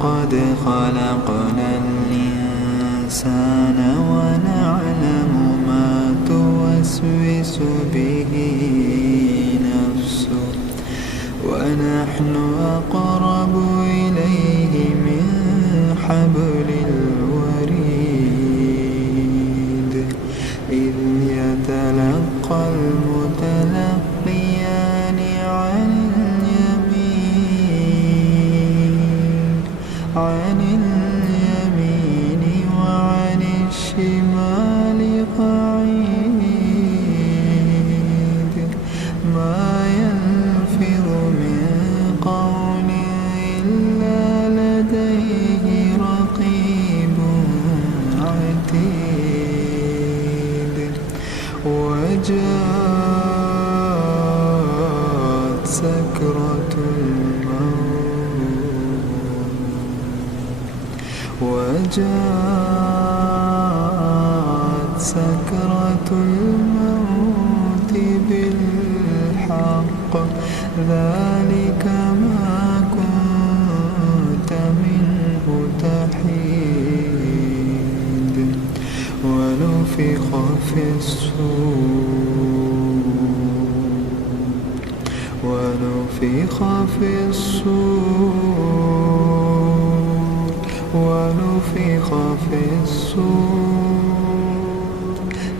ولقد خلقنا الإنسان ونعلم ما توسوس به نفسه ونحن أقرب إليه من حبل الوريد إذ يتلقى المتلقيان عن اليمين وعن الشمال قعيد ما يلفظ من قول إلا لديه رقيب عتيد وجاءت سكرة الموت بالحق ذلك ما كنت منه تحيد ونفخ في الصور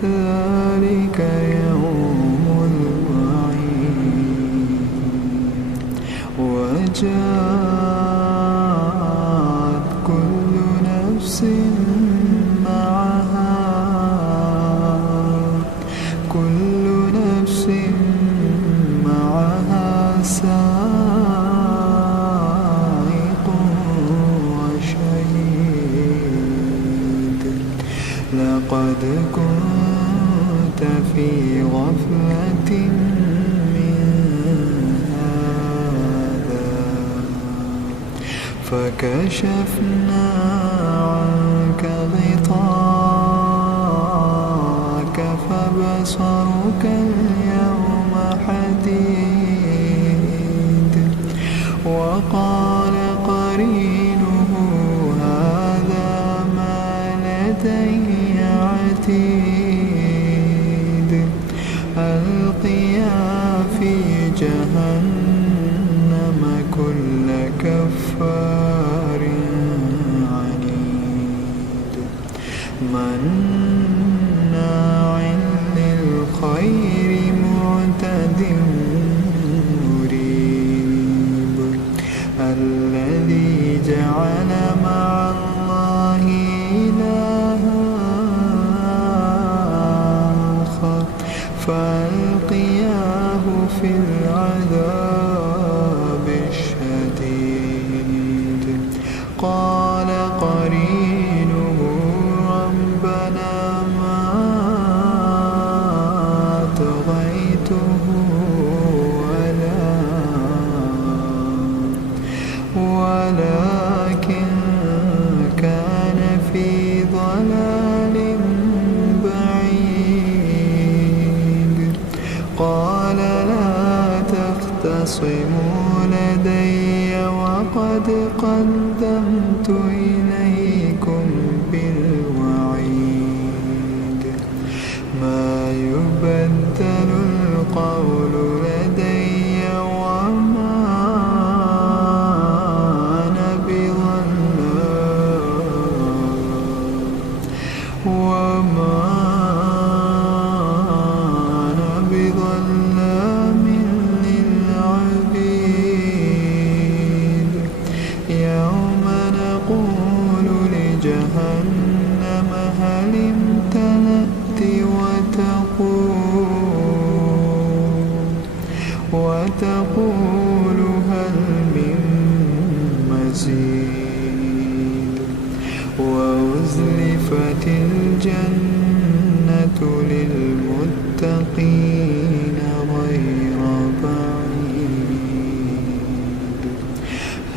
ذلك يوم الوعيد وجاءت كل نفس معها سائق وشهيد لقد كنت في غفلة من هذا فكشفنا عنك غطاءك فبصرك اليوم حديد وقال قرينه هذا ما لدي عتيد ألقيا في جهنم كل كفار عنيد مناع للخير معتد مريب الذي جعل مع الله إلها آخر فألقياه في العذاب الشديد قال قرينه ربنا ما طغيته ولكن كان في ضلال بعيد قال لا تختصموا لدي وقد قدمت إليكم بالوعيد ما يبدل القول لدي وما أنا بظلام للعبيد يوم نقول لجهنم هل امتلأت وتقول هل من مزيد وأزلفت الجنة للمتقين غير بعيد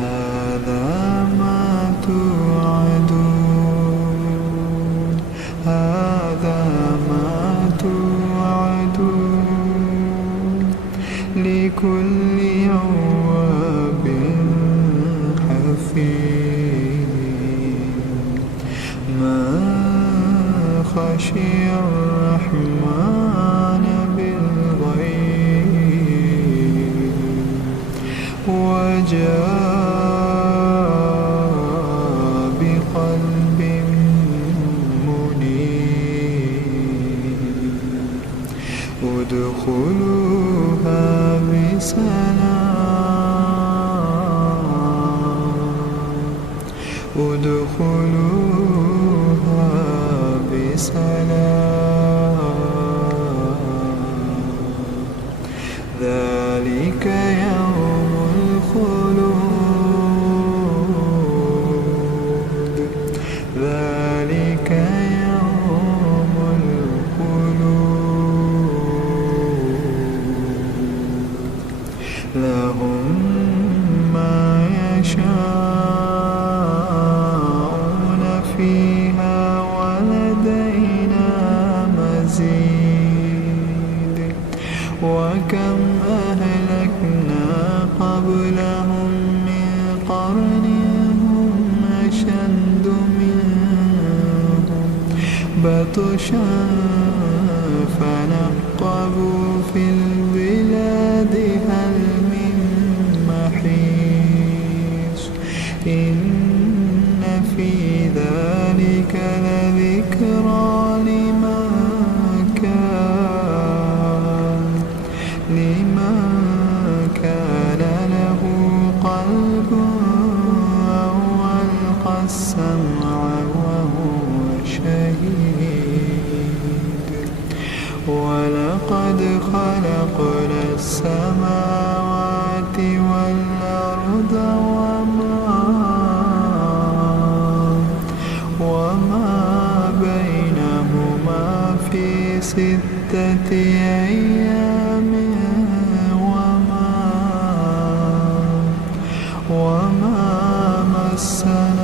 هذا ما توعدون لكل أواب حفيظ. خشي الرحمن بالغيب وجاء بقلب منيب ادخلوها بسلام ذلك يوم الخلود ذلك يوم الخلود لهم ما يشاءون فيها ولدينا مزيد وكم أهلكنا قبلهم من قرن هم أشد منهم بطشا فنقبوا في البلاد هل من محيص إن في ذلك لذكرى لمن كان له قلب أو ألقى السمع وهو شهيد ولقد خلقنا السماوات والأرض وما بينهما في 6 أيام وما مسنا